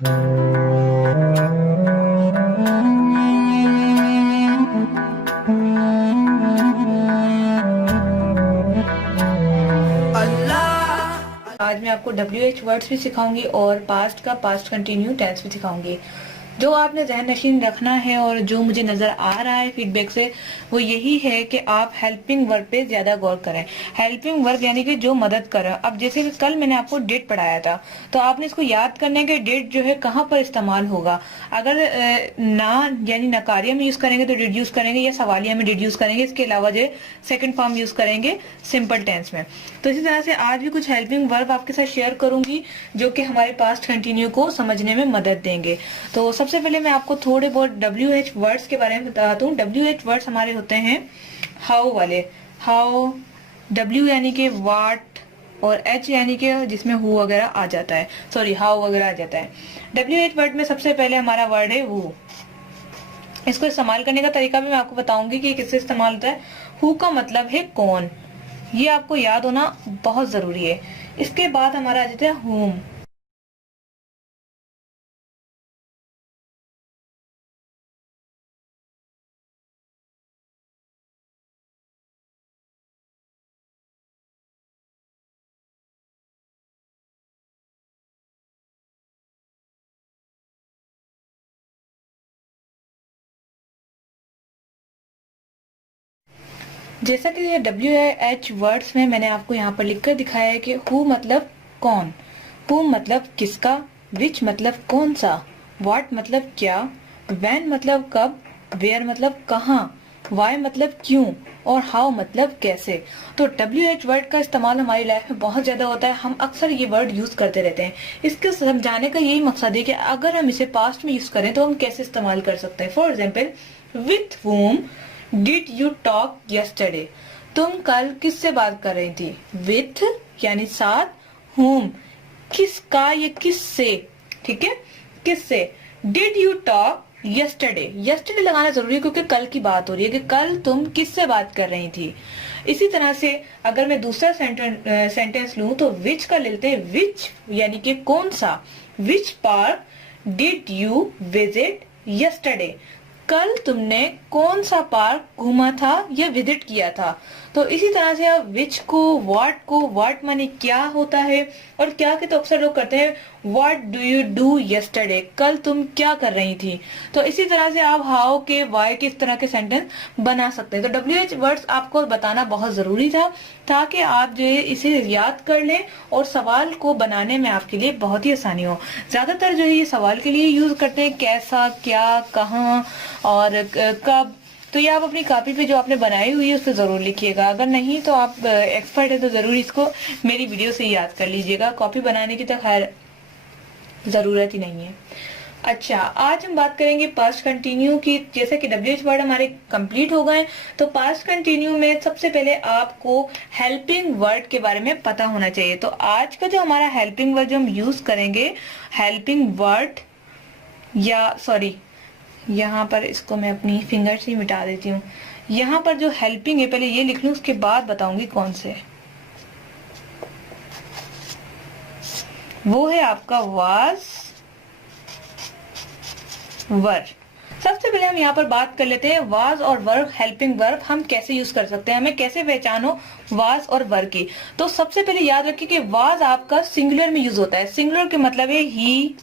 आज मैं आपको WH वर्ड्स भी सिखाऊंगी और पास्ट का पास्ट कंटिन्यू टेंस भी सिखाऊंगी। जो आपने ज़हन नशीन रखना है और जो मुझे नज़र आ रहा है फीडबैक से, वो यही है कि आप हेल्पिंग वर्ब पे ज़्यादा गौर करें। हेल्पिंग वर्ब यानी कि जो मदद करे। अब जैसे कि कल मैंने आपको डेट पढ़ाया था, तो आपने इसको याद करने के डेट जो है कहाँ पर इस्तेमाल होगा। अगर ना यानी नकारिया में यूज़ करेंगे तो डिड यूज़ करेंगे, या सवालिया में डिड यूज़ करेंगे। इसके अलावा जो सेकंड फॉर्म यूज़ करेंगे सिंपल टेंस में। तो इसी तरह से आज भी कुछ हेल्पिंग वर्ब आपके साथ शेयर करूंगी जो कि हमारे पास्ट कंटिन्यू को समझने में मदद देंगे। तो सबसे पहले मैं आपको थोड़े बहुत WH वर्ड्स के बारे में बताता हूँ। WH वर्ड्स हमारे होते हैं हाउ वाले। हाउ, W यानी कि वाट, और H यानी कि जिसमें हु वगैरह आ जाता है, सॉरी हाउ वगैरह आ जाता है। WH वर्ड में सबसे पहले हमारा वर्ड है हु। इसको इस्तेमाल करने का तरीका भी मैं आपको बताऊंगी कि किससे इस्तेमाल होता है। हु का मतलब है कौन, ये आपको याद होना बहुत जरूरी है। इसके बाद हमारा आ जाता है whom। जैसा कि ये WH वर्ड्स में मैंने आपको यहाँ पर लिखकर दिखाया है कि हु मतलब कौन, whom मतलब किसका, which मतलब कौन सा, what मतलब क्या, when मतलब कब, where मतलब कहाँ, why मतलब क्यों, और how मतलब कैसे। तो WH वर्ड का इस्तेमाल हमारी लाइफ में बहुत ज्यादा होता है। हम अक्सर ये वर्ड यूज करते रहते हैं। इसको समझाने का यही मकसद है कि अगर हम इसे पास्ट में यूज करें तो हम कैसे इस्तेमाल कर सकते हैं। For example, with whom did you talk yesterday, तुम कल किससे बात कर रही थी। विथ यानी साथ, whom किसका या किससे, ठीक है, किससे। डिड यू टॉक yesterday लगाना जरूरी है क्योंकि कल की बात हो रही है कि कल तुम किससे बात कर रही थी। इसी तरह से अगर मैं दूसरा सेंटेंस लूं तो विच का लेते हैं। विच यानी कि कौन सा। Which park did you visit yesterday, कल तुमने कौन सा पार्क घूमा था या विजिट किया था। तो इसी तरह से आप विच को व्हाट माने क्या होता है, और क्या के तो अक्सर लोग करते हैं what do you do yesterday, कल तुम क्या कर रही थी। तो इसी तरह से आप हाउ के, वाई के, इस तरह के सेंटेंस बना सकते हैं। तो WH वर्ड्स आपको बताना बहुत जरूरी था ताकि आप जो है इसे याद कर लें और सवाल को बनाने में आपके लिए बहुत ही आसानी हो। ज्यादातर जो है ये सवाल के लिए यूज करते हैं, कैसा, क्या, कहाँ और कब। तो ये आप अपनी कॉपी पे जो आपने बनाई हुई है उस पर जरूर लिखिएगा। अगर नहीं तो आप एक्सपर्ट है तो जरूर इसको मेरी वीडियो से याद कर लीजिएगा। कॉपी बनाने की तो खैर जरूरत ही नहीं है। अच्छा, आज हम बात करेंगे पास्ट कंटिन्यू की। जैसे कि WH वर्ड हमारे कंप्लीट हो गए, तो पास्ट कंटिन्यू में सबसे पहले आपको हेल्पिंग वर्ड के बारे में पता होना चाहिए। तो आज का जो हमारा हेल्पिंग वर्ड जो हम यूज करेंगे, हेल्पिंग वर्ड, या सॉरी यहाँ पर इसको मैं अपनी फिंगर से मिटा देती हूँ। यहाँ पर जो हेल्पिंग है पहले ये लिख लूँ, उसके बाद बताऊंगी कौन से। वो है आपका वाज वर। सबसे पहले हम यहाँ पर बात कर लेते हैं वाज और वर्ब, हेल्पिंग वर्ब हम कैसे यूज कर सकते हैं, हमें कैसे पहचानो वाज और वर्ब की। तो सबसे पहले याद रखिए कि वाज आपका सिंगुलर में यूज होता है। सिंगुलर के मतलब है ही,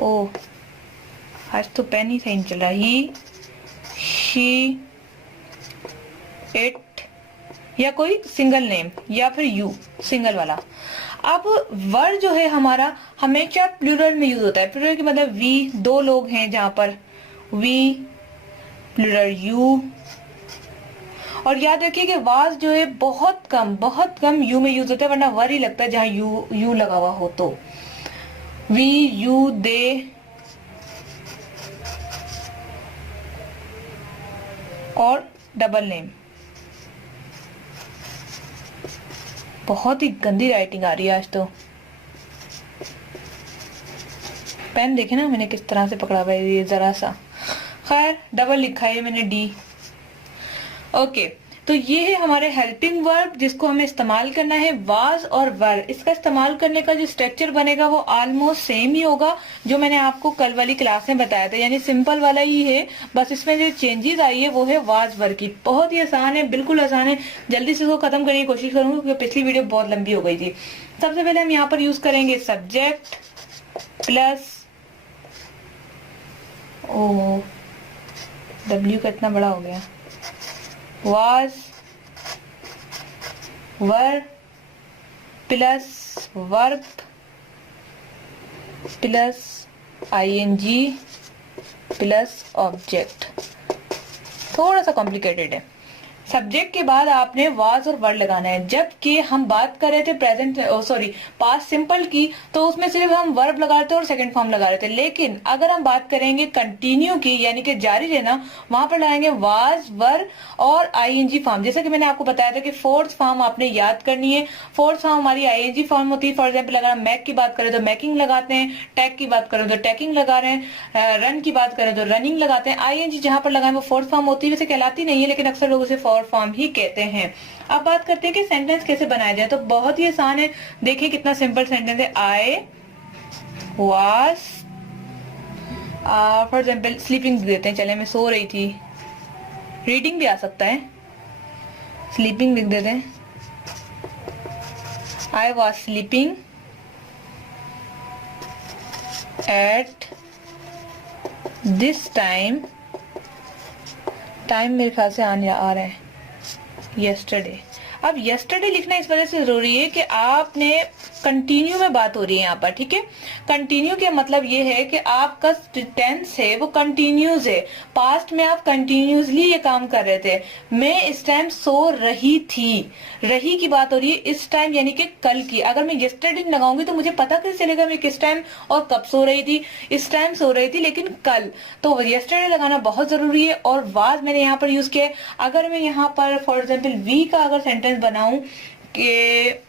ओ आज तो पेन ही सही नहीं चल रहा, ही, शी, इट, या कोई सिंगल नेम, या फिर यू सिंगल वाला। अब वर्ड जो है हमारा हमेशा प्लूरल में यूज होता है। प्लूरल के मतलब वी, दो लोग हैं जहां पर वी, प्लूरल यू। और याद रखिए कि वाज जो है बहुत कम यू में यूज होता है, वरना वर ही लगता है जहां यू लगा हुआ हो। तो वी, यू, दे और डबल नेम। बहुत ही गंदी राइटिंग आ रही है आज तो। पेन देखे ना मैंने किस तरह से पकड़ा हुआ है, ये जरा सा। खैर डबल लिखा है मैंने, डी। ओके, तो ये है हमारे हेल्पिंग वर्ब जिसको हमें इस्तेमाल करना है, वाज और वर। इसका इस्तेमाल करने का जो स्ट्रक्चर बनेगा वो ऑलमोस्ट सेम ही होगा जो मैंने आपको कल वाली क्लास में बताया था, यानी सिंपल वाला ही है, बस इसमें जो चेंजेस आई है वो है वाज वर की। बहुत ही आसान है, बिल्कुल आसान है। जल्दी से इसको खत्म करने की कोशिश करूंगी क्योंकि पिछली वीडियो बहुत लंबी हो गई थी। सबसे पहले हम यहाँ पर यूज करेंगे सब्जेक्ट प्लस, ओ W का इतना बड़ा हो गया, was were plus verb plus ing plus object. थोड़ा सा कॉम्प्लिकेटेड है। सब्जेक्ट के बाद आपने वाज और वर्ड लगाना है। जबकि हम बात कर रहे थे प्रेजेंट पास्ट सिंपल की, तो उसमें सिर्फ हम वर्ब लगा रहे थे और सेकंड फॉर्म लगा रहे थे। लेकिन अगर हम बात करेंगे कंटिन्यू की, यानी कि जारी रहना, वहां पर लगाएंगे वाज वर और आईएनजी फॉर्म। जैसे कि मैंने आपको बताया था कि फोर्थ फॉर्म आपने याद करनी है। फोर्थ फॉर्म हमारी आईएनजी फॉर्म होती है। फॉर एग्जाम्पल अगर हम मैक की बात करें तो मैकिंग लगाते हैं, टैग की बात करें तो टैकिंग लगा रहे हैं, रन की बात करें तो रनिंग लगाते हैं। आईएनजी जहां पर लगाए वो फोर्थ फॉर्म होती है, वैसे कहलाती नहीं है लेकिन अक्सर लोग उसे फोर्थ फॉर्म ही कहते हैं। अब बात करते हैं कि सेंटेंस कैसे बनाया जाए। तो बहुत ही आसान है, देखिए कितना सिंपल सेंटेंस है। I was, for example sleeping देते हैं, चले मैं सो रही थी। रीडिंग भी आ सकता है, स्लीपिंग लिख देते हैं। I was sleeping at this time, time मेरे ख्याल से आ रहे हैं yesterday। अब yesterday लिखना इस वजह से जरूरी है कि आपने कंटिन्यू में बात हो रही है यहाँ पर, ठीक है। कंटिन्यू का मतलब ये है कि आपका टेंस है वो कंटिन्यूस है। पास्ट में आप कंटिन्यूसली ये काम कर रहे थे। मैं इस टाइम सो रही थी, रही की बात हो रही है इस टाइम यानी कि कल की। अगर मैं yesterday लगाऊंगी तो मुझे पता कैसे चलेगा मैं किस टाइम और कब सो रही थी। इस टाइम सो रही थी लेकिन कल, तो yesterday लगाना बहुत जरूरी है। और वाज मैंने यहाँ पर यूज किया। अगर मैं यहाँ पर फॉर एग्जाम्पल वी का अगर सेंटेंस बनाऊं कि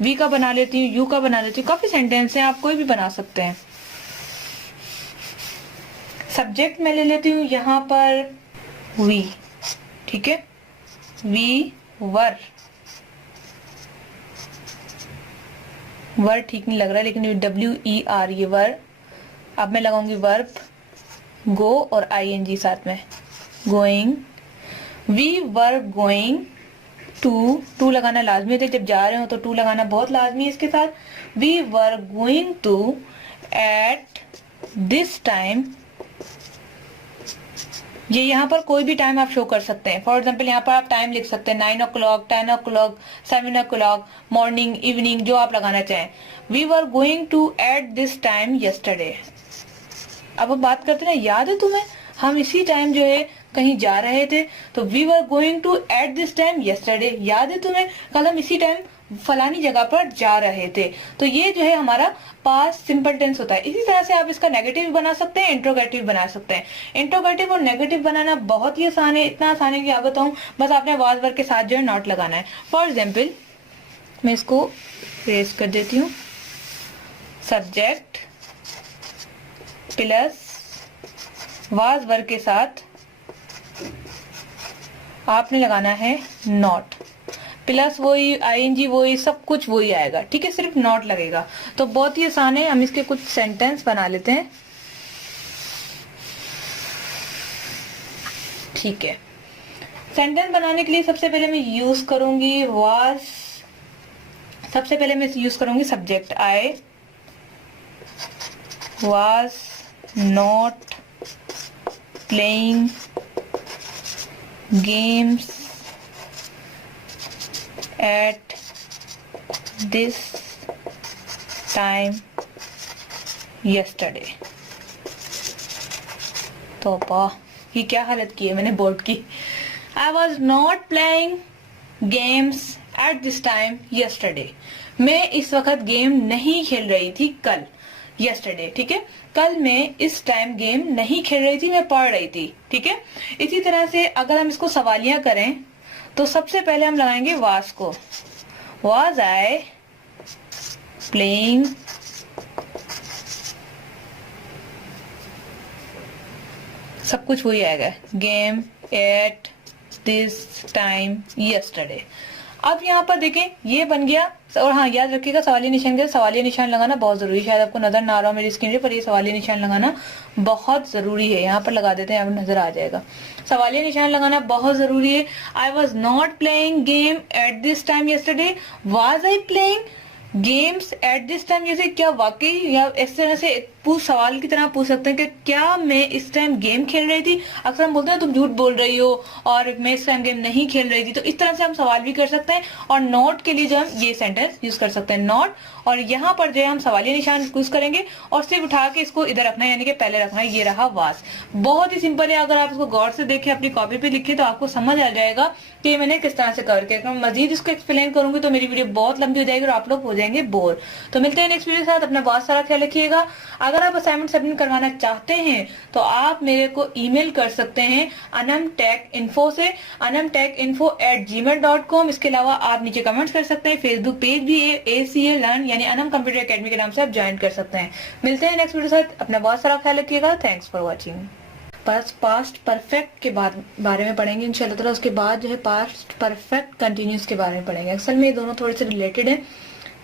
वी का बना लेती हूँ, यू का बना लेती हूँ, काफी सेंटेंस हैं, आप कोई भी बना सकते हैं। सब्जेक्ट में ले लेती हूँ यहाँ पर वी, ठीक है। वी वर, वर ठीक नहीं लग रहा लेकिन WER ये वर। अब मैं लगाऊंगी वर्ब गो और ING साथ में, going. We were going to लगाना लाजमी है, जब जा रहे हो तो टू लगाना बहुत लाजमी है इसके साथ। We were going to at this time, ये यहाँ पर कोई भी टाइम आप शो कर सकते हैं। फॉर एग्जाम्पल यहाँ पर आप टाइम लिख सकते हैं 9 o'clock, 10 o'clock, 7 o'clock, morning, evening, जो आप लगाना चाहें। We were going to at this time yesterday। अब हम बात करते हैं, याद है तुम्हें हम इसी टाइम जो है कहीं जा रहे थे, तो we were going to at this time yesterday। याद है तुम्हें कल हम इसी टाइम फलानी जगह पर जा रहे थे। तो ये जो है हमारा पास्ट सिंपल टेंस होता है। इसी तरह से आप इसका नेगेटिव भी बना सकते हैं, इंट्रोगेटिव बना सकते हैं। इंट्रोगेटिव और नेगेटिव बनाना बहुत ही आसान है, इतना आसान है कि आप बताऊं, बस आपने वाज वर के साथ जो है नॉट लगाना है। फॉर एग्जाम्पल मैं इसको रेस कर देती हूँ, सब्जेक्ट प्लस वाज वर के साथ आपने लगाना है नॉट, प्लस वही ING वही सब कुछ वही आएगा, ठीक है, सिर्फ नॉट लगेगा। तो बहुत ही आसान है। हम इसके कुछ सेंटेंस बना लेते हैं, ठीक है। सेंटेंस बनाने के लिए सबसे पहले मैं यूज करूंगी वाज, सबसे पहले मैं यूज करूंगी subject. I was not playing games at this time yesterday। तो ये क्या हालत की है मैंने बोर्ड की। I was not playing games at this time yesterday। मैं इस वक्त गेम नहीं खेल रही थी कल, yesterday, ठीक है। कल मैं इस टाइम गेम नहीं खेल रही थी, मैं पढ़ रही थी, ठीक है। इसी तरह से अगर हम इसको सवालिया करें तो सबसे पहले हम लगाएंगे वाज को। वाज आई प्लेइंग सब कुछ वही आएगा, game at this time yesterday. अब यहाँ पर देखें ये बन गया, और हाँ याद रखिएगा सवालिया निशान के सवालिया निशान लगाना बहुत जरूरी है। शायद आपको नजर ना आ रहा हो मेरी स्क्रीन पर, ये सवालिया निशान लगाना बहुत जरूरी है। यहाँ पर लगा देते हैं, आपको नजर आ जाएगा। सवालिया निशान लगाना बहुत जरूरी है। I was not playing game at this time yesterday, was I playing games eight this time, जैसे क्या वाकई, या इस तरह से सवाल की तरह पूछ सकते हैं कि क्या मैं इस टाइम गेम खेल रही थी। अक्सर हम बोलते हैं तुम झूठ बोल रही हो और मैं इस टाइम गेम नहीं खेल रही थी, तो इस तरह से हम सवाल भी कर सकते हैं। और नॉट के लिए जो हम ये सेंटेंस यूज कर सकते हैं, नॉट, और यहाँ पर जो है हम सवालिया निशान यूज करेंगे और सिर्फ उठा के इसको इधर रखना है, यानी कि पहले रखना है। ये रहा वास, बहुत ही सिंपल है। अगर आप इसको गौर से देखें, अपनी कॉपी पे लिखे, तो आपको समझ आ जाएगा कि मैंने किस तरह से कवर किया। मैं मजीद इसको एक्सप्लेन करूंगी तो मेरी वीडियो बहुत लंबी हो जाएगी और आप लोग हो जाएंगे बोर। तो मिलते हैं नेक्स्ट वीडियो के साथ। अपना बहुत सारा ख्याल रखिएगा। अगर आप असाइनमेंट सबमिट करवाना चाहते हैं तो आप मेरे को ईमेल कर सकते हैं anamtechinfo से, anamtechinfo@gmail.com। इसके अलावा आप नीचे कमेंट्स कर सकते हैं। फेसबुक पेज भी है ACA लर्न यानी अनम कंप्यूटर एकेडमी के नाम से आप ज्वाइन कर सकते हैं। मिलते हैं नेक्स्ट वीडियो के साथ। अपना बहुत सारा ख्याल रखिएगा। Thanks for watching. Past perfect के बारे में पढ़ेंगे इंशाल्लाह ताला। उसके बाद जो है पास्ट परफेक्ट कंटिन्यूस के बारे में पढ़ेंगे। असल में ये दोनों थोड़े से रिलेटेड है,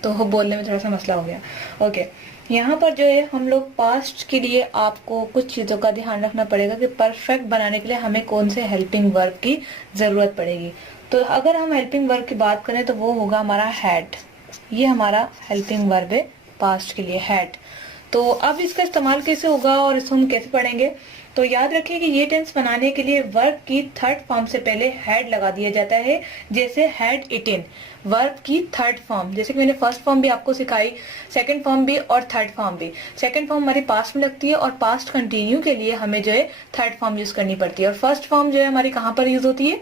तो बोलने में थोड़ा सा मसला हो गया। ओके, यहाँ पर जो है हम लोग पास्ट के लिए आपको कुछ चीजों का ध्यान रखना पड़ेगा कि परफेक्ट बनाने के लिए हमें कौन से हेल्पिंग वर्ब की जरूरत पड़ेगी। तो अगर हम हेल्पिंग वर्ब की बात करें तो वो होगा हमारा हैड। ये हमारा हेल्पिंग वर्ब है पास्ट के लिए, हैड। तो अब इसका इस्तेमाल कैसे होगा और इसको हम कैसे पढ़ेंगे, तो याद रखिए कि ये टेंस बनाने के लिए वर्ब की थर्ड फॉर्म से पहले हैड लगा दिया जाता है। जैसे हैड इटन, वर्ब की थर्ड फॉर्म, जैसे कि मैंने फर्स्ट फॉर्म भी आपको सिखाई, सेकंड फॉर्म भी और थर्ड फॉर्म भी। सेकंड फॉर्म हमारी पास्ट में लगती है और पास्ट कंटिन्यू के लिए हमें जो है थर्ड फॉर्म यूज करनी पड़ती है। और फर्स्ट फॉर्म जो है हमारी कहाँ पर यूज होती है?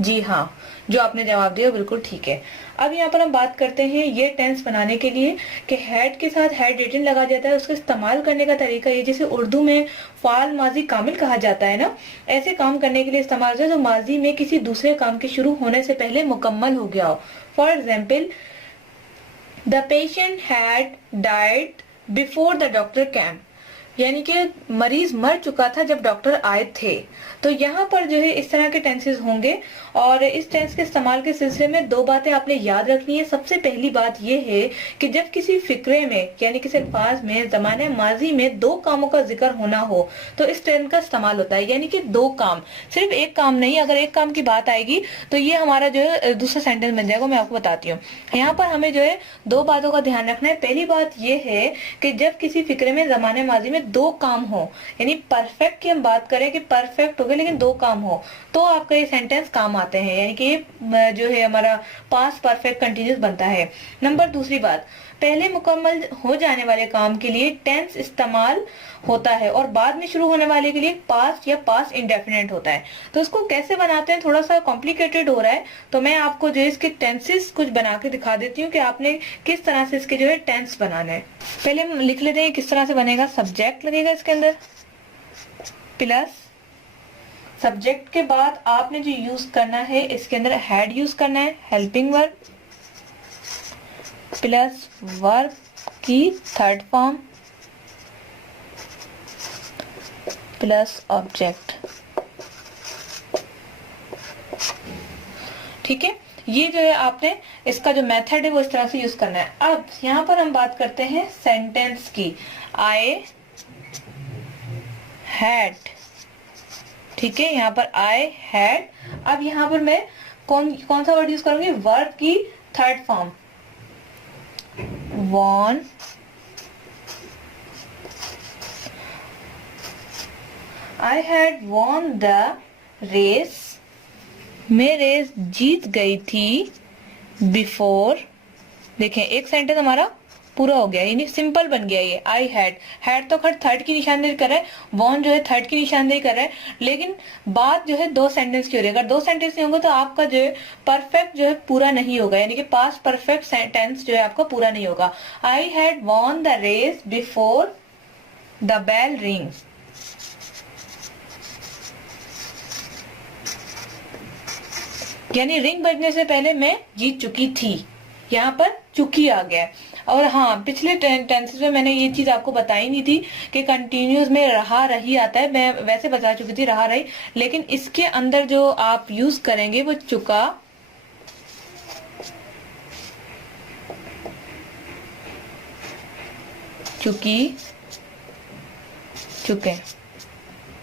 जी हाँ, जो आपने जवाब दिया बिल्कुल ठीक है। अब यहाँ पर हम बात करते हैं ये टेंस बनाने के लिए कि हैड के साथ हैड रिटन लगा जाता है। उसका इस्तेमाल करने का तरीका ये, जैसे उर्दू में फाल माजी कामिल कहा जाता है ना, ऐसे काम करने के लिए इस्तेमाल होता है जो माजी में किसी दूसरे काम के शुरू होने से पहले मुकम्मल हो गया हो। For example, the patient had died before the doctor केम, यानी कि मरीज मर चुका था जब डॉक्टर आए थे। तो यहाँ पर जो है इस तरह के टेंसेस होंगे। और इस टेंस के इस्तेमाल के सिलसिले में दो बातें आपने याद रखनी है। सबसे पहली बात यह है कि जब किसी फिक्रे में यानी किसी अल्फाज में जमाने माजी में दो कामों का जिक्र होना हो तो इस टेंस का इस्तेमाल होता है, यानी कि दो काम, सिर्फ एक काम नहीं। अगर एक काम की बात आएगी तो ये हमारा जो है दूसरा सेंटेंस बन जाएगा। मैं आपको बताती हूँ। यहाँ पर हमें जो है दो बातों का ध्यान रखना है। पहली बात यह है कि जब किसी फिक्रे में जमाने माजी में दो काम हो, यानी परफेक्ट की हम बात करें कि परफेक्ट हो गया लेकिन दो काम हो, तो आपका ये सेंटेंस काम आते हैं, यानी कि जो है हमारा पास्ट परफेक्ट कंटिन्यूस बनता है। नंबर दूसरी बात, पहले मुकम्मल हो जाने वाले काम के लिए टेंस इस्तेमाल होता है और बाद में शुरू होने वाले के लिए पास्ट या पास्ट इंडेफिनिट होता है। तो इसको कैसे बनाते हैं, थोड़ा सा कॉम्प्लिकेटेड हो रहा है, तो मैं आपको जो है इसके टेंसेस कुछ बना के दिखा देती हूँ कि आपने किस तरह से इसके जो है टेंस बनाना है। पहले हम लिख लेते हैं किस तरह से बनेगा। सब्जेक्ट लगेगा इसके अंदर, प्लस सब्जेक्ट के बाद आपने जो यूज करना है इसके अंदर हैड यूज करना है, हेल्पिंग वर्ब, प्लस वर्ब की थर्ड फॉर्म, प्लस ऑब्जेक्ट। ठीक है, ये जो है आपने इसका जो मेथड है वो इस तरह से यूज करना है। अब यहाँ पर हम बात करते हैं सेंटेंस की। आई हैड, ठीक है, यहाँ पर आई हैड। अब यहाँ पर मैं कौन सा वर्ड यूज करूंगी? वर्ब की third form, won, I had won the race, मैं रेस जीत गई थी, बिफोर। देखें एक सेंटेंस हमारा पूरा हो गया, यानी सिंपल बन गया ये। आई हैड तो खैर थर्ड की निशानदेही कर रहा है, वॉन जो है थर्ड की निशानदेही कर रहा है, लेकिन बात जो है दो सेंटेंस की हो रही है। अगर दो सेंटेंस नहीं होंगे तो आपका जो है परफेक्ट जो है पूरा नहीं होगा, यानी कि पास्ट परफेक्ट सेंटेंस जो है आपका पूरा नहीं होगा। I had won the race before the bell rings, यानी रिंग बजने से पहले मैं जीत चुकी थी। यहाँ पर चुकी आ गया। और हाँ, पिछले टेंसेस में मैंने ये चीज आपको बताई नहीं थी कि कंटिन्यूस में रहा रही आता है, मैं वैसे बता चुकी थी रहा रही, लेकिन इसके अंदर जो आप यूज करेंगे वो चुका, चुकी, चुके,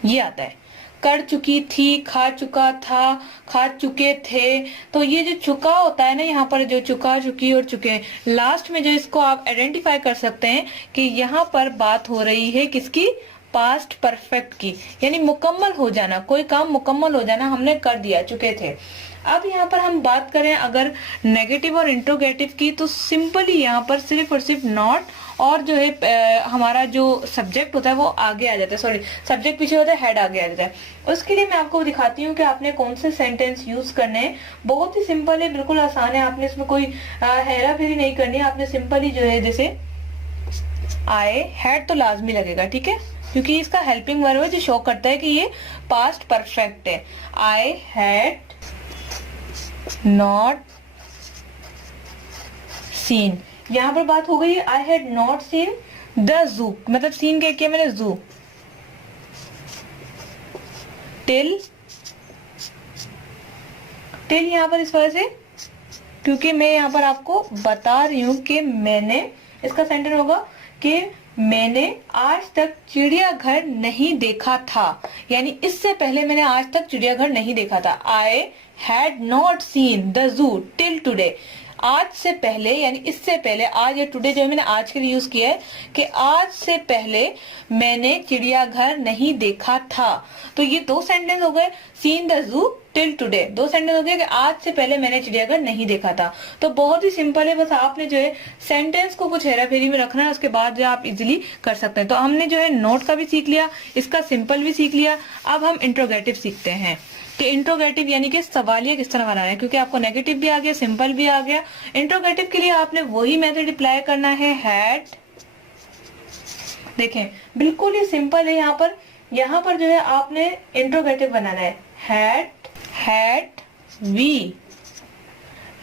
ये आता है। कर चुकी थी, खा चुका था, खा चुके थे। तो ये जो चुका होता है ना, यहाँ पर जो चुका, चुकी और चुके, लास्ट में जो इसको आप आइडेंटिफाई कर सकते हैं कि यहाँ पर बात हो रही है किसकी, पास्ट परफेक्ट की, यानी मुकम्मल हो जाना, कोई काम मुकम्मल हो जाना, हमने कर दिया, चुके थे। अब यहाँ पर हम बात करें अगर नेगेटिव और इंट्रोगेटिव की, तो सिंपली यहाँ पर सिर्फ और सिर्फ नॉट और जो है हमारा जो सब्जेक्ट होता है वो आगे आ जाता है, सॉरी सब्जेक्ट पीछे होता है, हेड आगे आ जाता है। उसके लिए मैं आपको दिखाती हूँ कि आपने कौन से सेंटेंस यूज करने हैं। बहुत ही सिंपल है, बिल्कुल आसान है, आपने इसमें कोई हेरा फेरी नहीं करनी है। आपने सिंपली जो है, जैसे आए, हैड तो लाजमी लगेगा, ठीक है, क्योंकि इसका हेल्पिंग वर्ब है जो शो करता है कि ये पास्ट परफेक्ट है। आई हैड नॉट सीन, यहां पर बात हो गई है I had not seen the zoo, मतलब सीन क्या किया मैंने, जू, टिल, टिल यहां पर इस वजह से क्योंकि मैं यहां पर आपको बता रही हूं कि मैंने, इसका सेंटेंस होगा कि मैंने आज तक चिड़ियाघर नहीं देखा था, यानी इससे पहले मैंने आज तक चिड़ियाघर नहीं देखा था। I had not seen the zoo till today, आज से पहले यानी इससे पहले, आज या टुडे जो है मैंने आज के लिए यूज किया है कि आज से पहले मैंने चिड़ियाघर नहीं देखा था। तो ये दो सेंटेंस हो गए, seen the zoo till today, दो सेंटेंस हो गए कि आज से पहले मैंने चिड़ियाघर नहीं देखा था। तो बहुत ही सिंपल है, बस आपने जो है सेंटेंस को कुछ हेरा फेरी में रखना है, उसके बाद जो आप इजिली कर सकते हैं। तो हमने जो है नोट का भी सीख लिया, इसका सिंपल भी सीख लिया। अब हम इंट्रोगेटिव सीखते हैं कि इंट्रोगेटिव यानी कि सवालिया किस तरह बनाना है, क्योंकि आपको नेगेटिव भी आ गया, सिंपल भी आ गया। इंट्रोगेटिव के लिए आपने वही मेथड अप्लाई करना है, हैड, देखें बिल्कुल ही सिंपल है। यहाँ पर जो है आपने इंट्रोगेटिव बनाना है, had we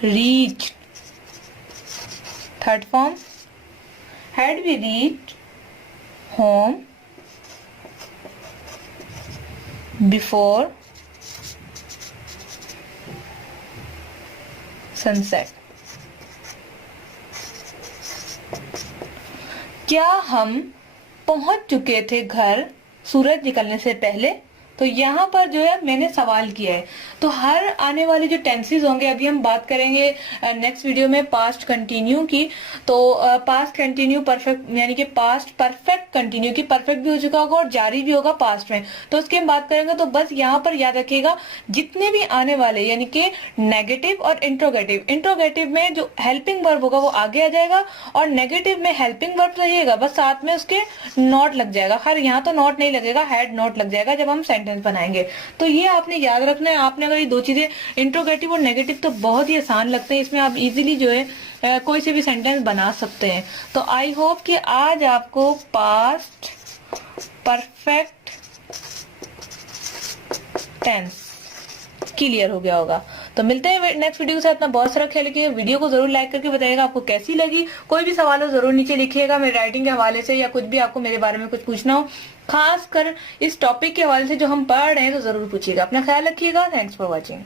reached, third form, had we reached home before sunset, क्या हम पहुंच चुके थे घर सूरज निकलने से पहले। तो यहाँ पर जो है मैंने सवाल किया है। तो हर आने वाले जो टेंसेस होंगे, अभी हम बात करेंगे नेक्स्ट वीडियो में पास्ट कंटिन्यू की। तो पास्ट कंटिन्यू परफेक्ट यानी कि पास्ट परफेक्ट कंटिन्यू की, परफेक्ट भी हो चुका होगा और जारी भी होगा पास्ट में, तो उसकी हम बात करेंगे। तो बस यहाँ पर याद रखिएगा जितने भी आने वाले यानी कि नेगेटिव और इंट्रोगेटिव, इंट्रोगेटिव में जो हेल्पिंग वर्ब होगा वो आगे आ जाएगा और नेगेटिव में हेल्पिंग वर्ब रहेगा, बस साथ में उसके नॉट लग जाएगा। हर यहाँ तो नॉट नहीं लगेगा, हैड नॉट लग जाएगा जब हम बनाएंगे। तो ये आपने याद रखना है। आपने अगर ये दो चीजें इंट्रोगेटिव और नेगेटिव तो बहुत ही आसान लगते हैं, इसमें आप इजीली जो है कोई से भी सेंटेंस बना सकते हैं। तो आई होप कि आज आपको पास्ट परफेक्ट टेंस क्लियर हो गया होगा। तो मिलते हैं नेक्स्ट वीडियो के साथ। अपना बहुत सारा ख्याल रखिएगा। वीडियो को जरूर लाइक करके बताइएगा आपको कैसी लगी। कोई भी सवाल हो जरूर नीचे लिखिएगा, मेरे राइटिंग के हवाले से या कुछ भी आपको मेरे बारे में कुछ पूछना हो, खास कर इस टॉपिक के हवाले से जो हम पढ़ रहे हैं, तो जरूर पूछिएगा। अपना ख्याल रखिएगा। Thanks for watching.